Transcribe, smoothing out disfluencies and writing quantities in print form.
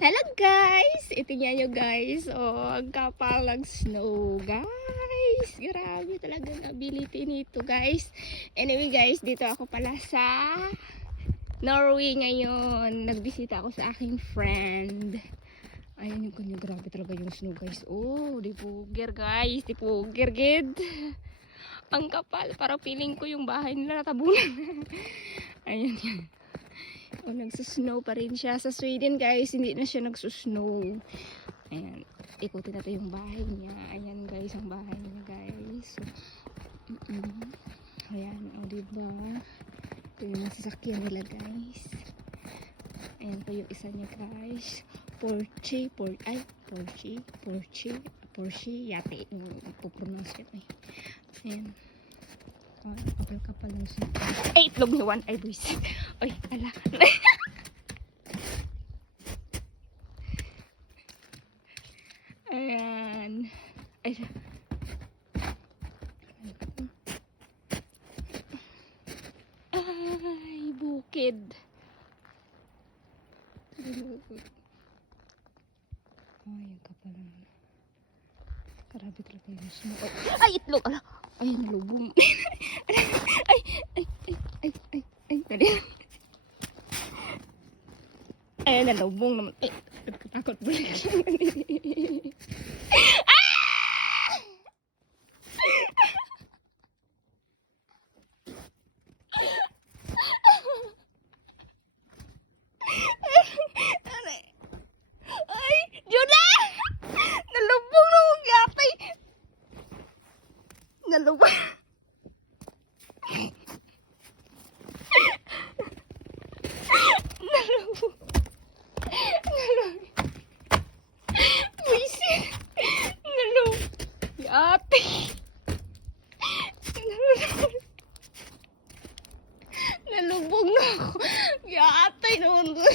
Hello guys! Itingnan nyo guys. Oh, ang kapal ng snow guys. Grabe talaga ang ability nito guys. Anyway guys, dito ako pala sa Norway ngayon. Nagbisita ako sa aking friend. Ayan yung kanya. Grabe talaga yung snow guys. Oh, di puger guys. Di puger gid. Ang kapal. Parang feeling ko yung bahay nila natabunan. Ayan yan. Oh, nagsusnow pa rin siya. Sa Sweden guys, hindi na siya nagsusnow. Ayan, ikutin natin yung bahay niya. Ayan guys, ang bahay niya guys. So, ayan, o diba? Ito yung sasakyan nila guys. Ayan po yung isa niya guys. Porsche yate. Ipopronounce yun eh. Ayan. Oh, kapal-kapal lang siya. Ay, itlog ni Juan. Ay, buisit. Ay, ala. Ayan. Ay, ay, bukid. Ay, ang kapal naman. Grabe talaga yung snow. Ay, itlog. Ala. Ay, nalubong. Ay, dali. Ay, nalubong naman. Ay, takot balik siya. Ay, Juna! Nalubong na akong yatay. Nalubong. Nalubong. Buisit. Nalubong. Yatay. Nalubong na ako. Yatay naman doon.